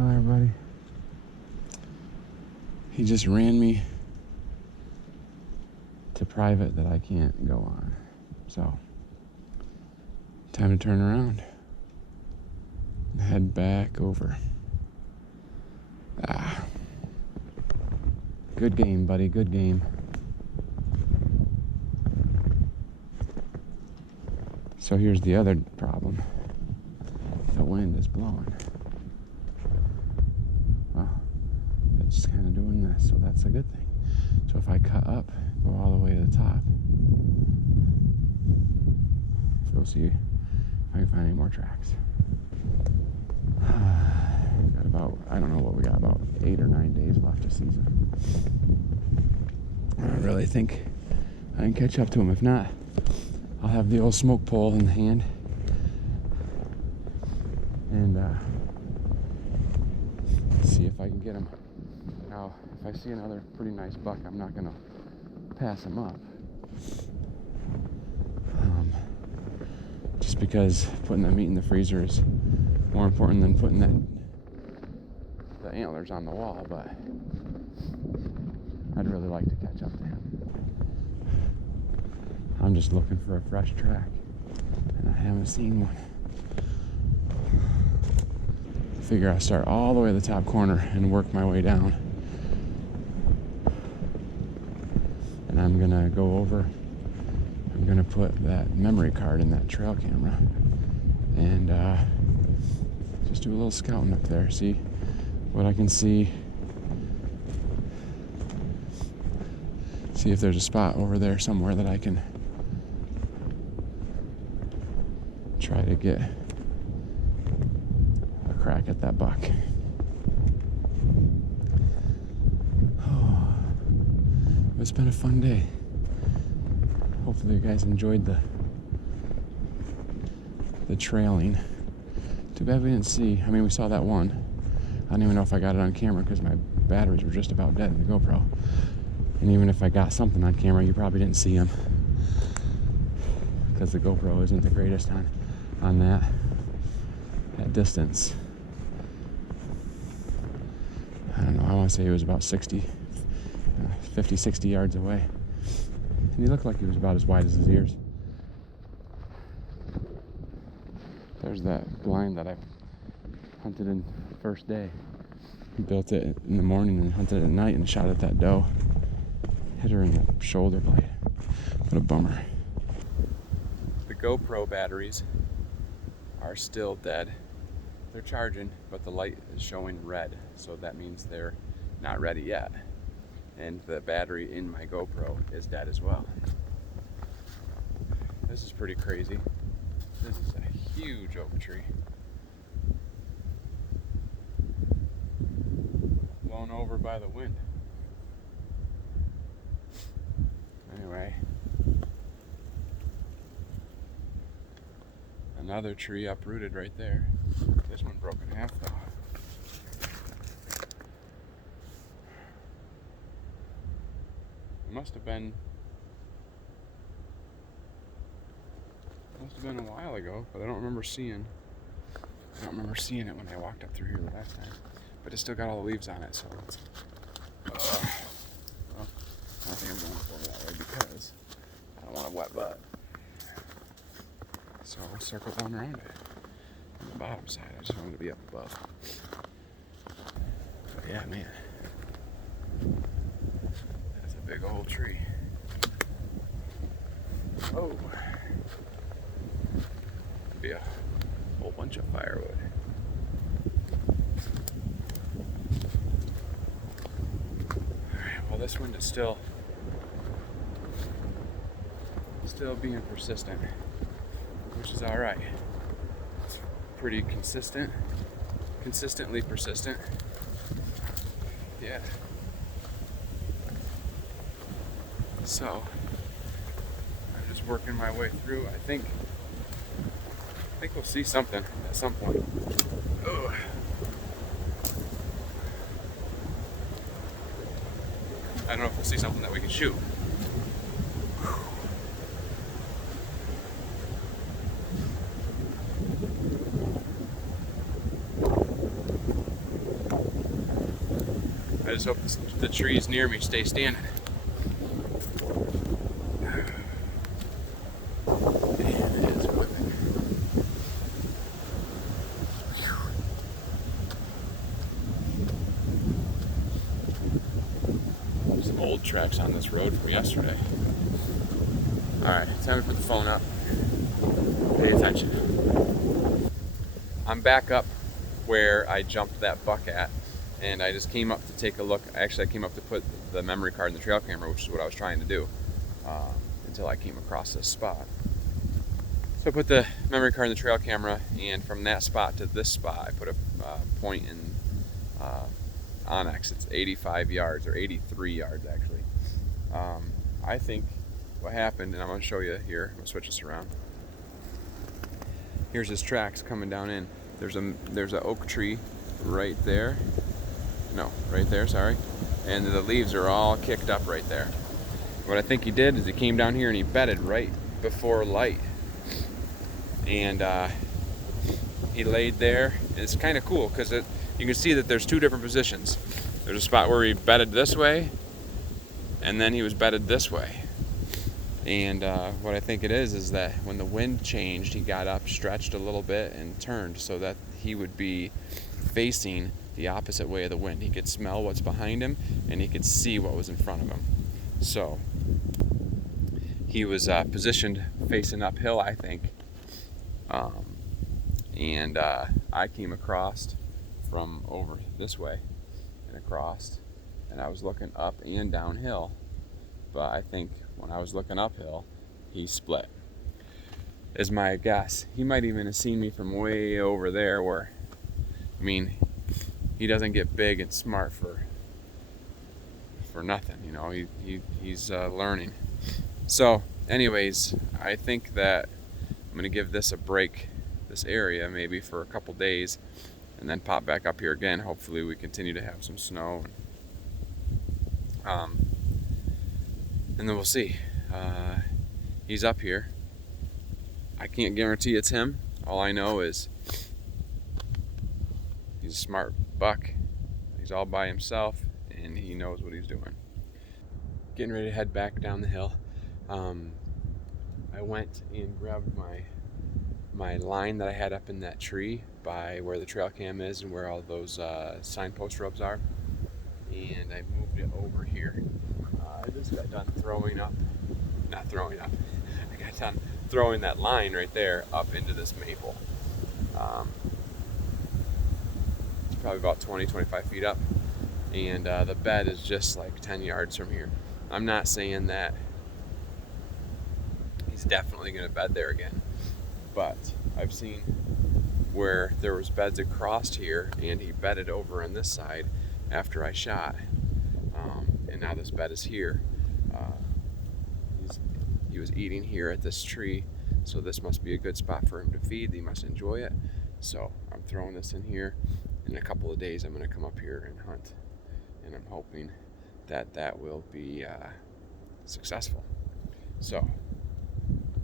Hi, everybody. He just ran me to private that I can't go on. So, time to turn around. Head back over. Good game, buddy. Good game. So here's the other problem. The wind is blowing. Well, it's kind of doing this, so that's a good thing. So if I cut up, go all the way to the top, go see if I can find any more tracks. Got about, I don't know what we got, about 8 or 9 days left of season. I really think I can catch up to him. If not, I'll have the old smoke pole in the hand and see if I can get him. Now, if I see another pretty nice buck, I'm not gonna pass him up. Just because putting that meat in the freezer is more important than putting the antlers on the wall, but I'd really like to catch up to him. I'm just looking for a fresh track, and I haven't seen one. I figure I'll start all the way to the top corner and work my way down. And I'm gonna go over, I'm gonna put that memory card in that trail camera and just do a little scouting up there, see what I can see if there's a spot over there somewhere that I can try to get a crack at that buck. Oh, it's been a fun day. Hopefully you guys enjoyed the trailing. Too bad we didn't see, I mean, we saw that one. I don't even know if I got it on camera because my batteries were just about dead in the GoPro. And even if I got something on camera, you probably didn't see them because the GoPro isn't the greatest on that distance. I don't know, I want to say he was about 50, 60 yards away. And he looked like he was about as wide as his ears. There's that blind that I hunted in the first day. Built it in the morning and hunted it at night and shot at that doe. Hit her in the shoulder blade. What a bummer. The GoPro batteries are still dead. They're charging, but the light is showing red, so that means they're not ready yet. And the battery in my GoPro is dead as well. This is pretty crazy. This is a huge oak tree. Blown over by the wind. Anyway, another tree uprooted right there. This one broke in half though. It must have been a while ago, but I don't remember seeing it when I walked up through here last time. But it's still got all the leaves on it, so it's, well, I think I'm going over that way because I don't want a wet butt. So I'll circle down around it on the bottom side. I just wanted to be up above. But yeah, man, that's a big old tree. Oh, be a whole bunch of firewood. Alright, well, this wind is still being persistent, which is alright. It's pretty consistently persistent. Yeah. So I'm just working my way through. I think we'll see something at some point. Ugh. I don't know if we'll see something that we can shoot. I just hope the trees near me stay standing. Man, it is whipping. There's some old tracks on this road from yesterday. Alright, time to put the phone up. Pay attention. I'm back up where I jumped that buck at, and I just came up to take a look. Actually, I came up to put the memory card in the trail camera, which is what I was trying to do, until I came across this spot. So I put the memory card in the trail camera, and from that spot to this spot, I put a point in Onyx. It's 85 yards, or 83 yards actually. I think what happened, and I'm going to show you here. I'm going to switch this around. Here's his tracks coming down in. There's a oak tree right there. No, right there, sorry. And the leaves are all kicked up right there. What I think he did is he came down here and he bedded right before light. And he laid there. It's kind of cool because you can see that there's two different positions. There's a spot where he bedded this way, and then he was bedded this way. And what I think it is that when the wind changed, he got up, stretched a little bit, and turned so that he would be facing the opposite way of the wind. He could smell what's behind him, and he could see what was in front of him. So he was positioned facing uphill, I think. And I came across from over this way and across, and I was looking up and downhill. But I think when I was looking uphill, he split, is my guess. He might even have seen me from way over there where, I mean, he doesn't get big and smart for nothing, you know. He's learning. So anyways, I think that I'm going to give this a break, this area, maybe for a couple days, and then pop back up here again. Hopefully we continue to have some snow. And then we'll see. He's up here. I can't guarantee it's him. All I know is he's a smart buck. He's all by himself, and he knows what he's doing. Getting ready to head back down the hill. I went and grabbed my line that I had up in that tree by where the trail cam is and where all those signpost ropes are, and I moved it over here. I just got done I got done throwing that line right there up into this maple. It's probably about 20-25 feet up, and the bed is just like 10 yards from here. I'm not saying that he's definitely going to bed there again, but I've seen where there was beds across here and he bedded over on this side after I shot, and now this bed is here. He was eating here at this tree, so this must be a good spot for him to feed. He must enjoy it. So I'm throwing this in here. In a couple of days I'm going to come up here and hunt, and I'm hoping that that will be successful. So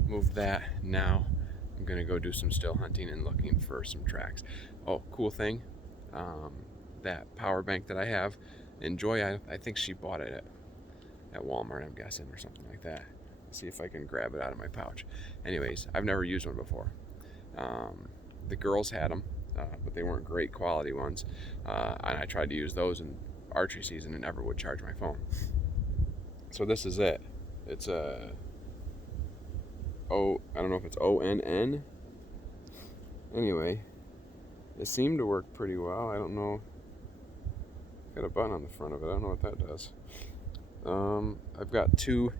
move that. Now I'm going to go do some still hunting and looking for some tracks. Oh, cool thing, that power bank that I have, and Joy, I think she bought it at Walmart, I'm guessing, or something like that. See if I can grab it out of my pouch. Anyways, I've never used one before. The girls had them, but they weren't great quality ones, and I tried to use those in archery season and never would charge my phone. So this is it. It's a I don't know if it's ONN. Anyway, it seemed to work pretty well. I don't know. Got a button on the front of it. I don't know what that does. I've got two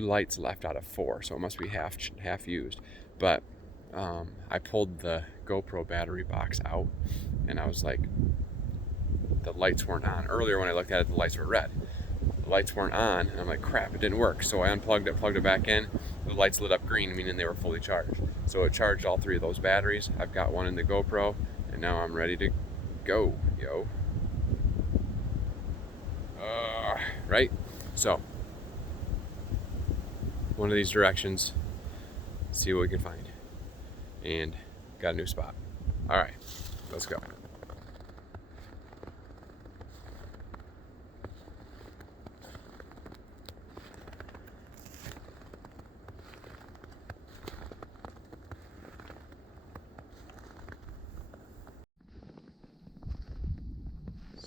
lights left out of 4, so it must be half used. But I pulled the GoPro battery box out, and I was like, the lights weren't on. Earlier when I looked at it, the lights were red. The lights weren't on, and I'm like, crap, it didn't work. So I unplugged it, plugged it back in. The lights lit up green, meaning they were fully charged. So it charged all 3 of those batteries. I've got one in the GoPro, and now I'm ready to go, yo. Right? So, one of these directions, see what we can find. And got a new spot. All right, let's go.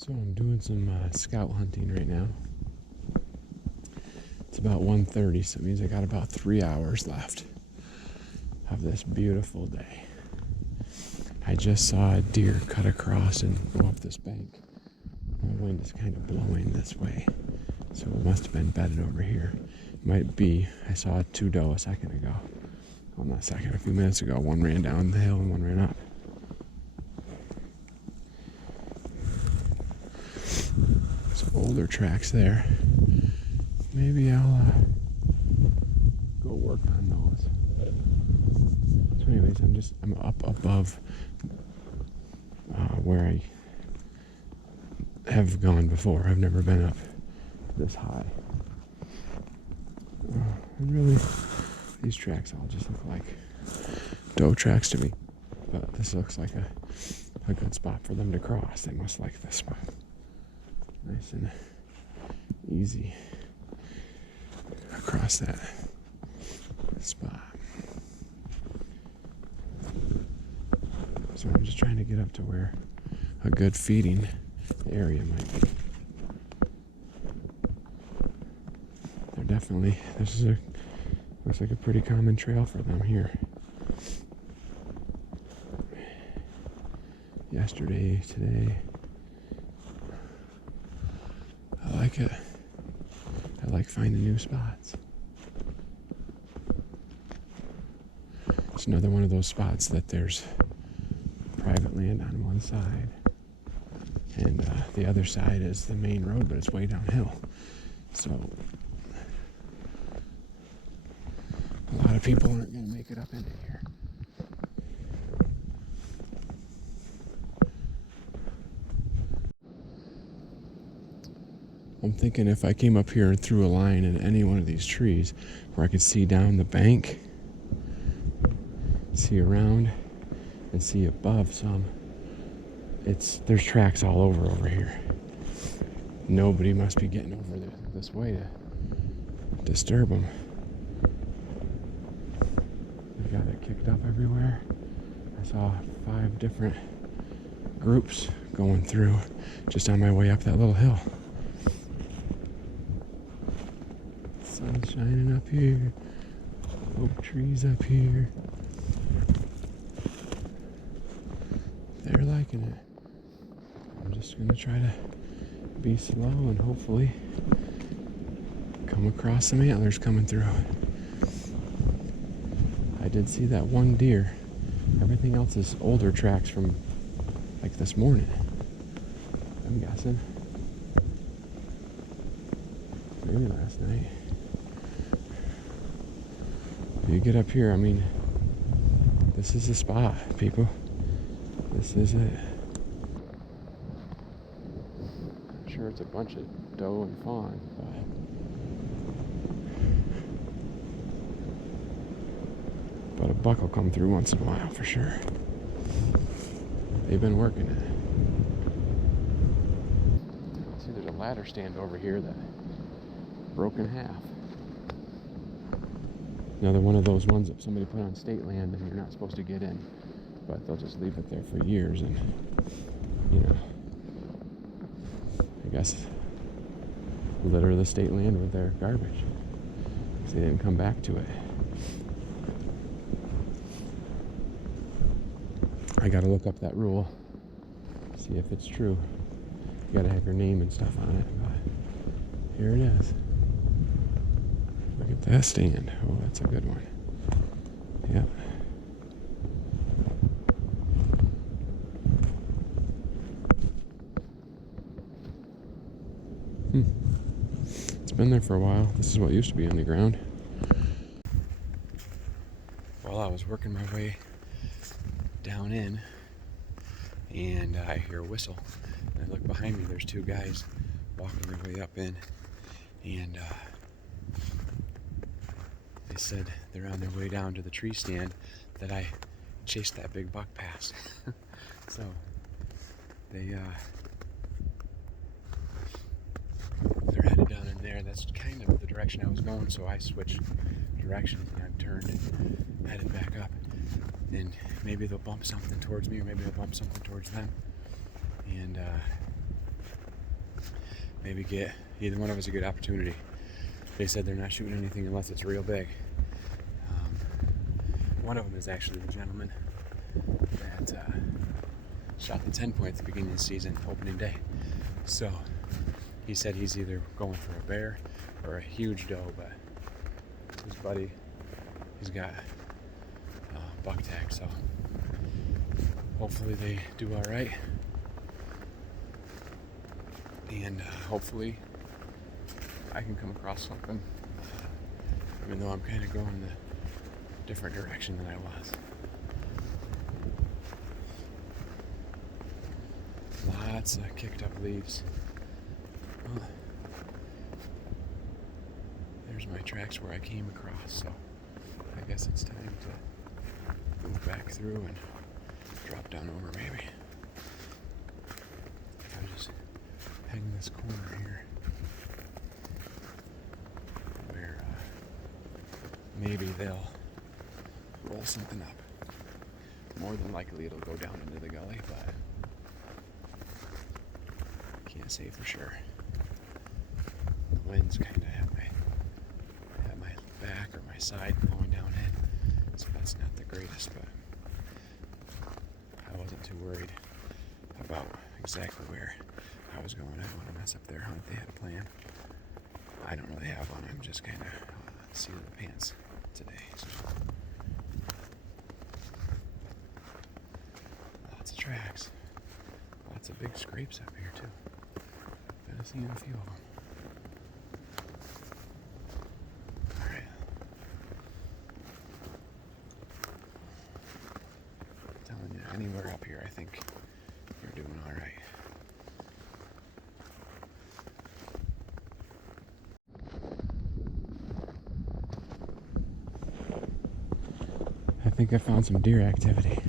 So I'm doing some scout hunting right now. It's about 1:30, so it means I got about 3 hours left of this beautiful day. I just saw a deer cut across and go up this bank. The wind is kind of blowing this way, so it must have been bedded over here. Might be. I saw 2 doe a second ago. Well, not a second, a few minutes ago. One ran down the hill and one ran up. Some older tracks there. Maybe I'll go work on those. So anyways, I'm up above where I have gone before. I've never been up this high. And really, these tracks all just look like doe tracks to me. But this looks like a good spot for them to cross. They must like this spot. Nice and easy across that spot. So I'm just trying to get up to where a good feeding area might be. They're definitely, looks like a pretty common trail for them here. Yesterday, today. I like it. I like finding new spots. It's another one of those spots that there's private land on one side, and the other side is the main road, but it's way downhill. So a lot of people aren't going to make it up into here. I'm thinking if I came up here and threw a line in any one of these trees where I could see down the bank, see around, and see above some, there's tracks all over here. Nobody must be getting over this way to disturb them. They got it kicked up everywhere. I saw 5 different groups going through just on my way up that little hill. Sun's shining up here. Oak trees up here. They're liking it. I'm just gonna try to be slow and hopefully come across some antlers coming through. I did see that one deer. Everything else is older tracks from like this morning, I'm guessing. Maybe last night. You get up here, I mean, this is the spot, people. This is it. I'm sure it's a bunch of doe and fawn, but a buck will come through once in a while for sure. They've been working it. See, there's a ladder stand over here that broke in half. Another one of those ones that somebody put on state land and you're not supposed to get in, but they'll just leave it there for years and, you know, I guess litter the state land with their garbage because they didn't come back to it. I gotta look up that rule, see if it's true. You gotta have your name and stuff on it, but here it is. Look at that stand. Oh, that's a good one. Yep. It's been there for a while. This is what used to be on the ground. While I was working my way down in, and I hear a whistle. And I look behind me, there's 2 guys walking their way up in, and they said they're on their way down to the tree stand that I chased that big buck past. So they're headed down in there. That's kind of the direction I was going, so I switched directions and I turned and headed back up. And maybe they'll bump something towards me, or maybe they'll bump something towards them. And maybe get either one of us a good opportunity. They said they're not shooting anything unless it's real big. One of them is actually the gentleman that shot the 10 point at the beginning of the season, opening day. So he said he's either going for a bear or a huge doe, but his buddy, he's got buck tag, so hopefully they do all right. And hopefully I can come across something, even though I'm kind of going the different direction than I was. Lots of kicked up leaves. Well, there's my tracks where I came across, so I guess it's time to move back through and drop down over maybe. I'm just heading this corner here where maybe they'll roll something up. More than likely it'll go down into the gully, but can't say for sure. The wind's kind of at my back or my side blowing down in, so that's not the greatest, but I wasn't too worried about exactly where I was going. I didn't want to mess up their hunt. They had a plan. I don't really have one. I'm just kind of seat of the pants today. So. Lots of tracks. Lots of big scrapes up here too. Been seeing a few of them. Alright. Telling you, anywhere up here, I think you're doing alright. I think I found some deer activity.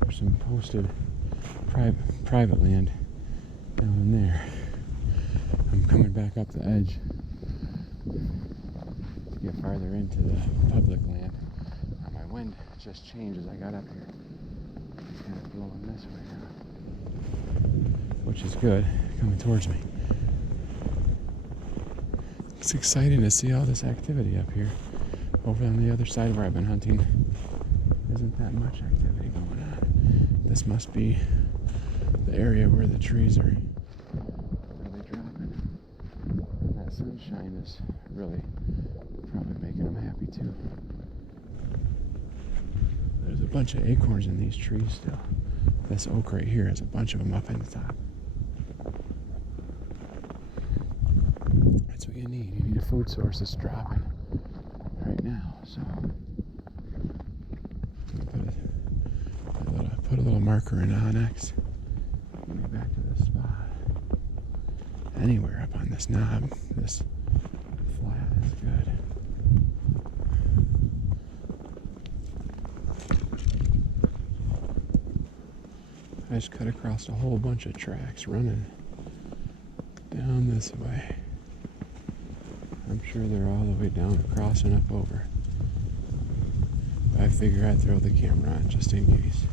There's some posted private land down in there. I'm coming back up the edge to get farther into the public land. My wind just changed as I got up here. It's kind of blowing this way now, which is good, coming towards me. It's exciting to see all this activity up here. Over on the other side where I've been hunting, isn't that much activity going on. This must be the area where the trees are really dropping. And that sunshine is really probably making them happy too. There's a bunch of acorns in these trees still. This oak right here has a bunch of them up in the top. That's what you need. You need a food source that's dropping right now. So put a little marker in Onyx. Get me back to this spot. Anywhere up on this knob, this flat is good. I just cut across a whole bunch of tracks running down this way. I'm sure they're all the way down, crossing up over. But I figure I'd throw the camera on just in case.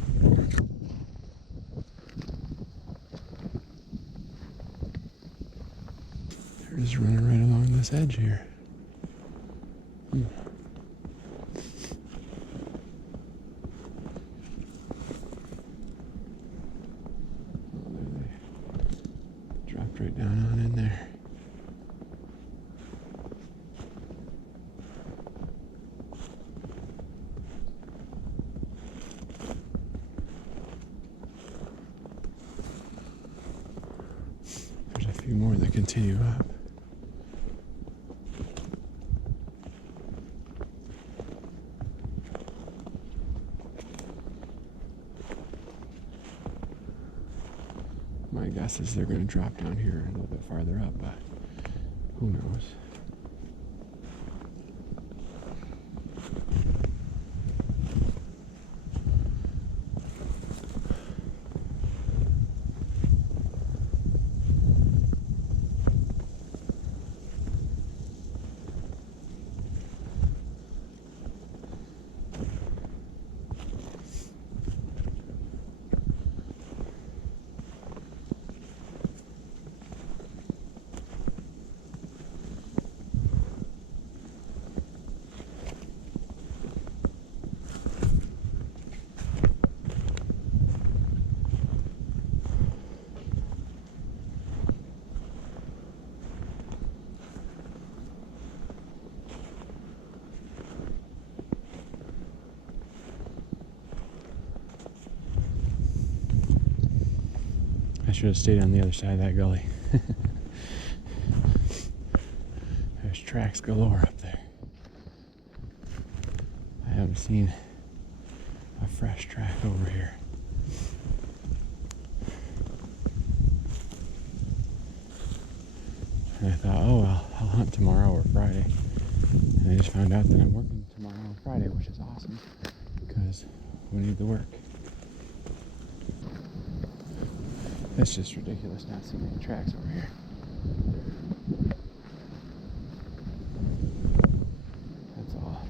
They're just running right along this edge here. They dropped right down on in there. There's a few more that continue up. My guess is they're going to drop down here a little bit farther up, but who knows? should have stayed on the other side of that gully. There's tracks galore up there. I haven't seen a fresh track over here. And I thought, oh well, I'll hunt tomorrow or Friday. And I just found out that I'm working tomorrow and Friday, which is awesome because we need the work. It's just ridiculous not seeing any tracks over here. That's all.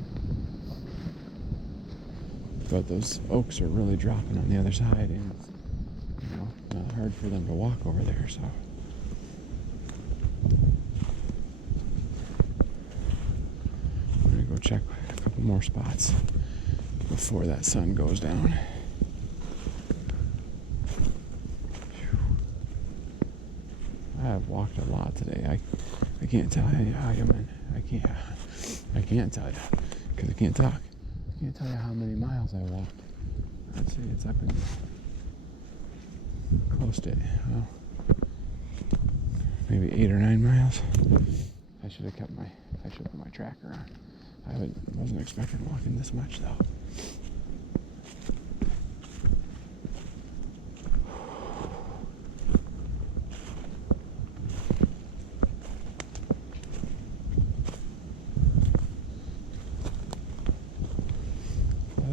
But those oaks are really dropping on the other side, and it's, you know, not hard for them to walk over there, so. I'm gonna go check a couple more spots before that sun goes down. I've walked a lot today. I can't tell you how I can't tell you because I can't talk. I can't tell you how many miles I walked. I'd say it's up in close to maybe 8 or 9 miles. I should have put my tracker on. I wasn't expecting walking this much though.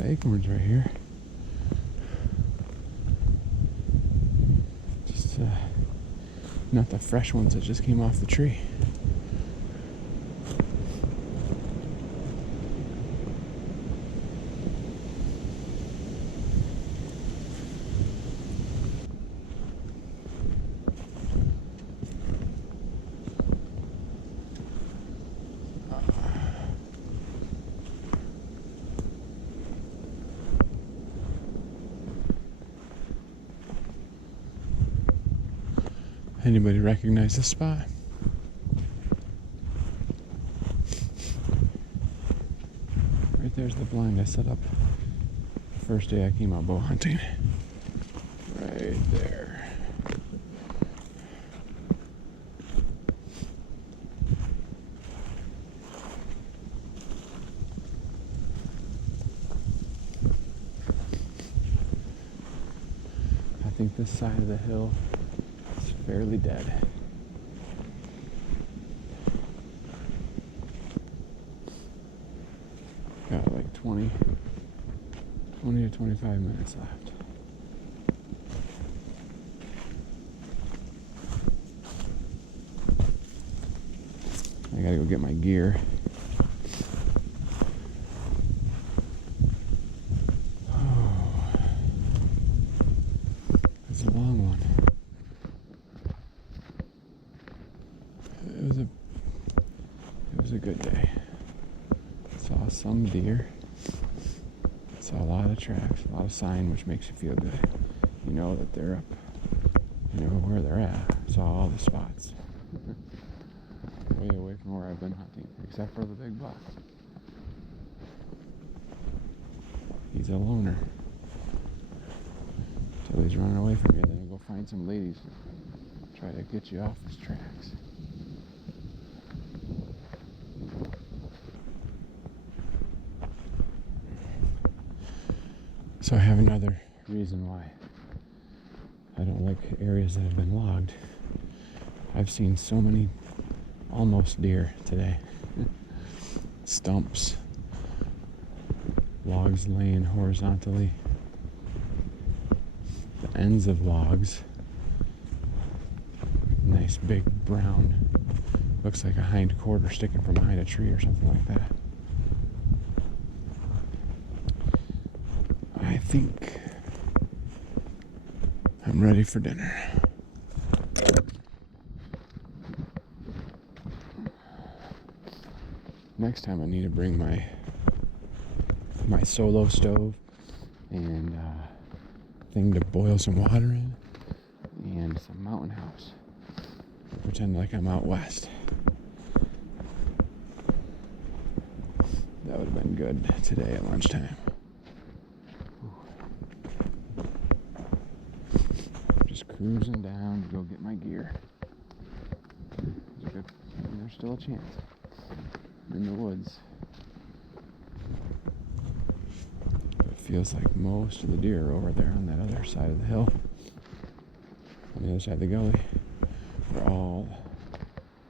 Acorns right here. Just not the fresh ones that just came off the tree. Anybody recognize this spot? Right there's the blind I set up the first day I came out bow hunting. Right there. I think this side of the hill fairly dead. Got like 20 to 25 minutes left. I gotta go get my gear. Oh, it's a long one. It was a good day. Saw some deer. Saw a lot of tracks, a lot of sign, which makes you feel good. You know that they're up. You know where they're at. Saw all the spots. Way away from where I've been hunting, except for the big buck. He's a loner. Till he's running away from you, then he'll go find some ladies and try to get you off his tracks. So I have another reason why I don't like areas that have been logged. I've seen so many almost deer today. Stumps, logs laying horizontally, the ends of logs, nice big brown, looks like a hind quarter sticking from behind a tree or something like that. I think I'm ready for dinner. Next time I need to bring my solo stove and thing to boil some water in and some mountain house. Pretend like I'm out west. That would have been good today at lunchtime. Just cruising down to go get my gear. There's still a chance in the woods. It feels like most of the deer are over there on that other side of the hill, on the other side of the gully, where all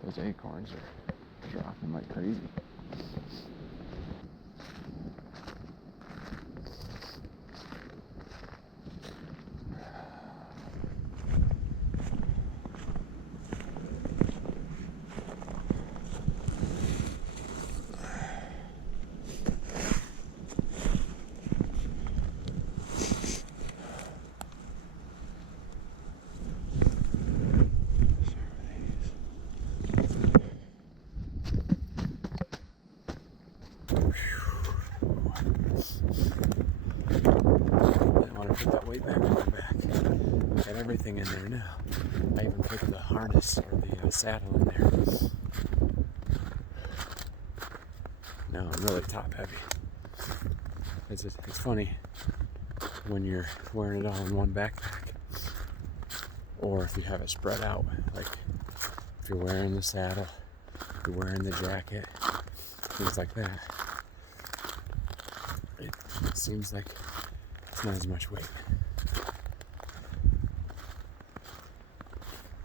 those acorns are dropping like crazy. Put that weight back on my back. Got everything in there now. I even put the harness or the saddle in there. Now I'm really top heavy. It's funny when you're wearing it all in one backpack, or if you have it spread out. Like if you're wearing the saddle, if you're wearing the jacket, things like that. It seems like it's not as much weight.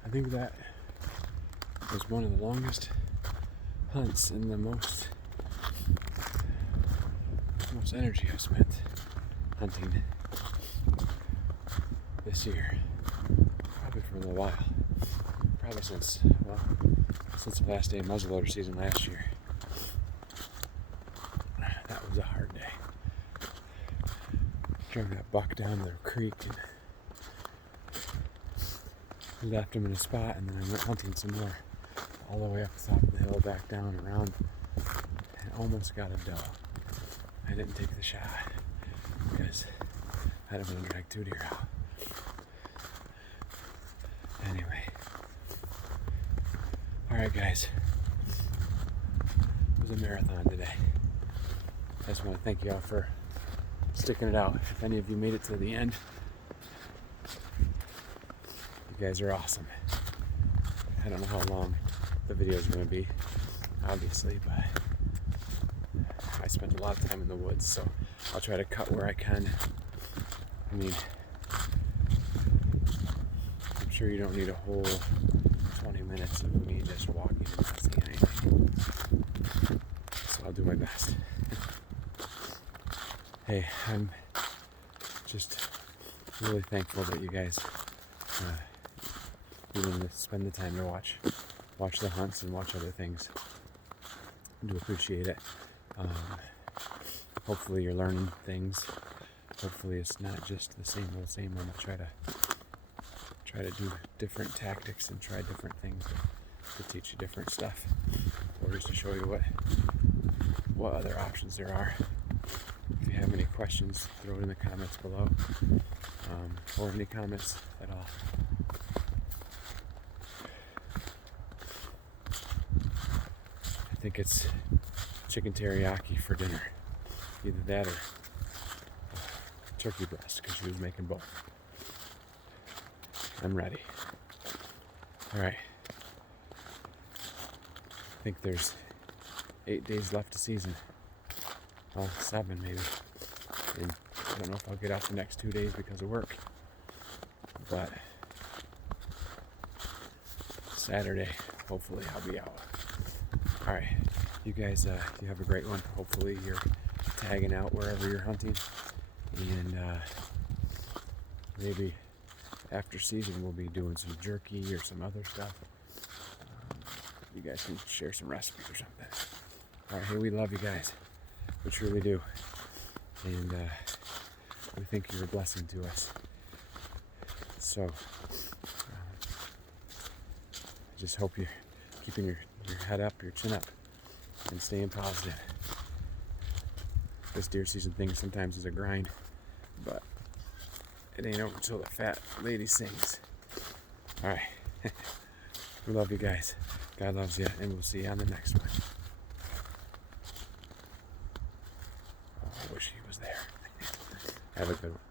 I think that was one of the longest hunts and the most energy I've spent hunting this year. Probably for a little while. Probably since the last day of muzzleloader season last year. That was a hard day. Drove that buck down the creek and left him in a spot, and then I went hunting some more, all the way up the top of the hill, back down, around, and almost got a doe. I didn't take the shot because I had to drag 2 deer out. Anyway, alright guys, it was a marathon today. I just want to thank you all for sticking it out. If any of you made it to the end, you guys are awesome. I don't know how long the video is going to be, obviously, but I spent a lot of time in the woods, so I'll try to cut where I can. I mean, I'm sure you don't need a whole 20 minutes of me just walking and not seeing anything, so I'll do my best. Hey, I'm just really thankful that you guys even spend the time to watch the hunts and watch other things. I do appreciate it. Hopefully you're learning things. Hopefully it's not just the same old. I try to do different tactics and try different things to teach you different stuff, or just to show you what other options there are. If you have any questions, throw it in the comments below, or any comments at all. I think it's chicken teriyaki for dinner. Either that or turkey breast, because she was making both. I'm ready. Alright. I think there's 8 days left of season. Well, 7 maybe. And I don't know if I'll get out the next 2 days because of work. But Saturday, hopefully I'll be out. Alright, you guys, you have a great one. Hopefully you're tagging out wherever you're hunting. And maybe after season we'll be doing some jerky or some other stuff. You guys can share some recipes or something. Alright, hey, we love you guys. We truly do. And we think you're a blessing to us. So, I just hope you're keeping your head up, your chin up, and staying positive. This deer season thing sometimes is a grind, but it ain't over until the fat lady sings. Alright. We love you guys. God loves you, and we'll see you on the next one. Oh, I wish he was there. Have a good one.